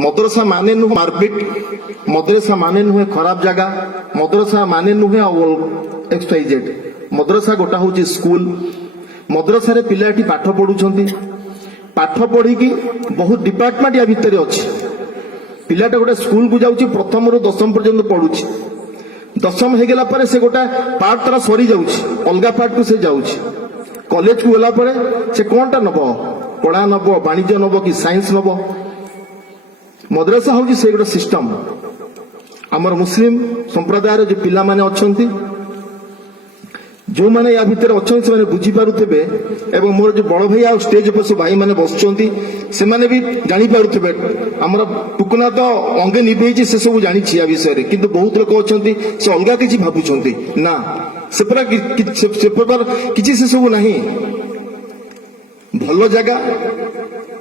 मदरसा माने नुहे मारपिट, मदरसा माने नुहे खराब जगह, मदरसा माने नुहे एक्सवाइजेड। मदरसा गोटा हूँ स्कूल। मदरसा रे पिलाटी पाठ पढ़ुछंती, पाठ पढ़ी की बहुत डिपार्टमेंट या भितर अच्छी। पिलाटा गोटे स्कूल को जाऊँगी, प्रथम रु दशम पर्यंत पढ़ुची। दशम हो गला पर से गोटा पार्ट तार सरी जाऊँगी, अलगा पार्ट को से जाऊँगी। कॉलेज को गला पर से कौनटा नब, पढ़ा नब, वाणिज्य नब कि साइंस नब। मद्रासा हूँ से गोटे सिस्टम। आमर मुस्लिम संप्रदायर जो पिला माने अच्छंती, जो माने या भितर अच्छे से बुझी पारुथिबे एवं मोर जो बड़ भाई आ स्टेज पर सब भाई माने बसचंती से माने भी जानी पारुथिबे। हमर टुकुना तो अंगे निभेई से सब जानी छिया विषय रे, किंतु बहुत लोग अछंती से अलगा किछि भाबुचंती ना, से पर किछि से सब नहीं। भलो जगह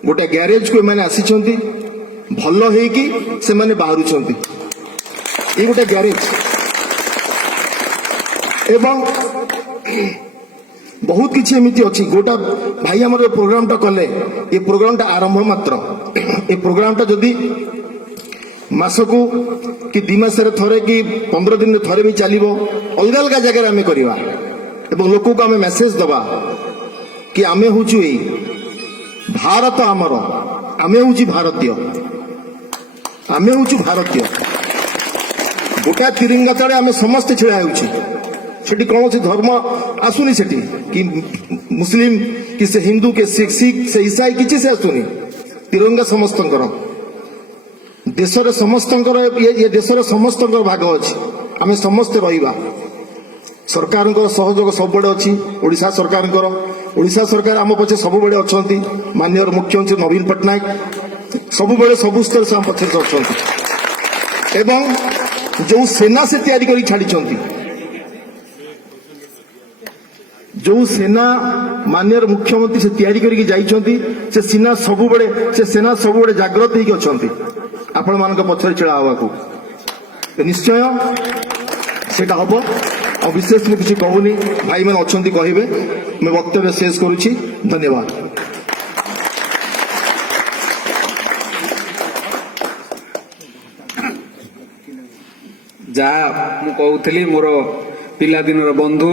गोटे गैरेज को माने आसीचंती, भलो हे कि से माने बाहरुचंती। ये गोटे गैरेज एवं बहुत किसी एमती अच्छी। गोटा भाई आम प्रोग्राम कले, ये प्रोग्राम आरंभ मात्र। ये प्रोग्राम जदि मासकू कि 2 मास थरे कि 15 दिन थरे भी चलो, अलग अलग जगह आम करवा एवं लोक को आम मेसेज दबा कि आमे हूँ भारत, आमर आमे हूँ भारतीय, आमे हूँ भारतीय। गोटा तिरंगा तले आम समस्ते छिड़ा होती। कौन सी धर्म आसुनी सेठी कि मुस्लिम कि से हिंदू के सिख से ईसाई किसी से आसुनी। तिरंगा समस्त देशर समस्त ये देशर समस्त भाग अच्छी। आम समस्ते रहा। सरकार सहयोग सब बड़े अच्छी। ओडिशा सरकार, ओडिशा सरकार आम पछे सब बड़े अच्छा। माननीय मुख्यमंत्री नवीन पट्टनायक सब बड़े सब स्तर से आम पछे अच्छा। एवं जो सेना से तैयारी करी छाड़ी, जो सेना माननीय मुख्यमंत्री से तैयारी करके जाइछंती, से सेना सबुबड़े जागृत होगी अच्छा। आपण मान पछरे छिड़ा हवा निश्चय सेटा हम और विशेष में किसी कहूनी। भाई मैंने अच्छा कहे, मैं वक्तव्य शेष करुच्ची। धन्यवाद। जहाँ कहूली मोर पिला दिन बंधु